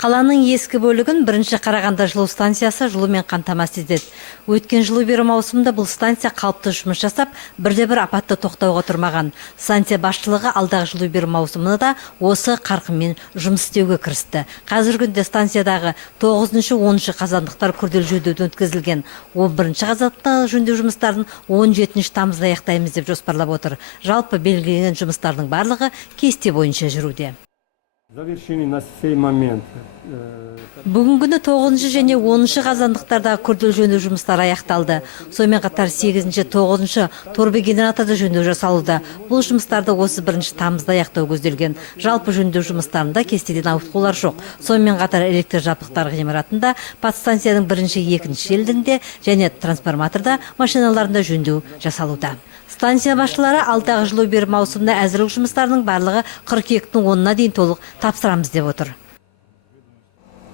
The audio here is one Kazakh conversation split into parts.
Қаланың ескі бөлігін бірінші Қарағанды жылу станциясы жылумен қамтамасыз етеді. Өткен жылу беру маусымында бұл станция қалыпты жұмыс жасап, бірде-бір апатты тоқтауға тұрмаған. Станция басшылығы алдағы жылу беру маусымында да осы қарқынмен жұмыс істеуге кірісті. Қазіргі күнде станциядағы 9-10 қазандықтар күрделі жөндеуден өткізілген. 11 қазандықтағы жөндеу жұмыстарын 17 тамызда аяқтаймыз деп жоспарлап отыр. Жалпы белгіленген жұмыстардың барлығы кесте бойынша жүруде. Бүгінгі күні 9 және 10 қазандықтардағы күрделі жөндеу жұмыстары аяқталды. Сонымен қатар 8-9 торбе генераторда жөндеу жасалуда. Бұл жұмыстарды осы 1 тамызда аяқтау көзделген. Жалпы жөндеу жұмыстарында кестеден ауытқулар жоқ. Сонымен қатар электр жабдықтар ғимаратында, подстанцияның 1-2 желдерінде және трансформаторда машиналарында жөндеу жасалуда. Станция басшылары алдағы жылу беру маусымында әзірлік жұмыстарының барлығы 42-ның 10-на дейін толық тапсырамыз деп отыр.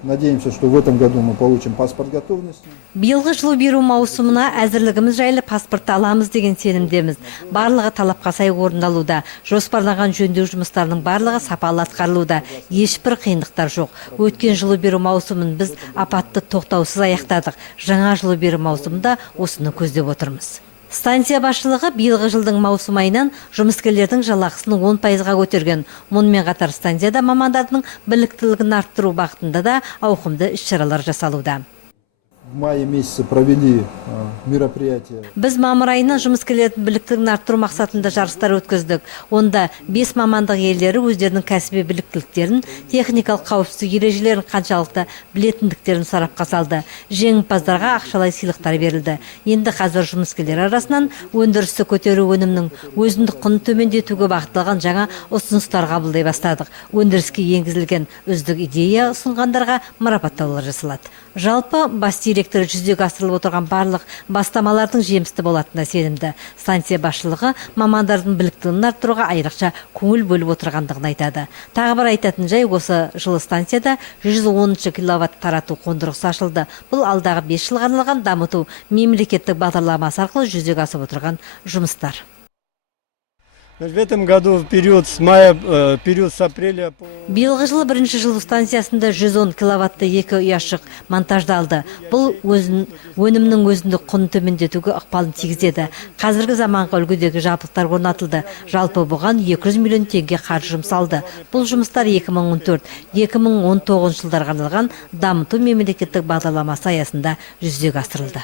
Надеемся, что в этом году мы получим паспорт готовности. Биылғы жылу беру маусымына әзірлігіміз жайлы паспортты аламыз деген сенімдеміз. Барлығы талапқа сай орындалуда. Жоспарланған жөндеу жұмыстарының барлығы сапалы атқарылуда. Ешбір қиындықтар жоқ. Өткен жылу беру маусымын біз апатты тоқтаусыз аяқтадық. Жаңа жылу беру маусымында осыны көздеп отырмыз. Станция басшылығы биылғы жылдың маусым айынан жұмыскерлердің жалақысын 10%-ға көтерген. Мұнымен қатар станцияда мамандардың біліктілігін арттыру бағытында да ауқымды іс-шаралар жасалуда. В мае месяце провели мероприятие. Біз мамыр айынан жұмыскерлердің біліктілігін арттыру мақсатында жарыстар өткіздік. Онда 5 мамандық иелері өздерінің кәсіби біліктіліктерін, техникалық қауіпсіздік ережелерін қаншалықты білетіндіктерін сарапқа салды. Жеңімпаздарға ақшалай сыйлықтар берілді. Енді қазір жұмыскерлер арасынан өндірісті көтеру өнімнің өзіндік құнын төмендетуге бағытталған жаңа ұсыныстар қабылдай бастадық. Өндіріске енгізілген үздік идея ұсынғандарға марапаттаулар жасалады. Жалпы бас директоры жүзеге асырылып отырған барлық бастамалардың жемісті болатынына сенімді. Станция басшылығы мамандардың біліктілігін арттыруға айрықша көңіл бөліп отырғандығын айтады. Тағы бір айтатын жай, осы жылы станцияда 110 киловатт тарату қондырғысы ашылды. Бұл алдағы 5 жылға арналған дамыту мемлекеттік бағдарламасы арқылы жүзеге асып отырған жұмыстар. В этом году период с апреля по... Биылғы жылы бірінші жылу станциясында 110 киловатты 2 ұяшық монтаждалды. Бұл өнімнің өзіндік құнын төмендетуге ықпалын тигізеді. Қазіргі заманғы үлгідегі жабдықтар орнатылды. Жалпы бұған 200 миллион теңге қаржы жұмсалды. Бұл жұмыстар 2014-2019 жылдарға арналған дамыту мемлекеттік бағдарламасы аясында жүзеге асырылды.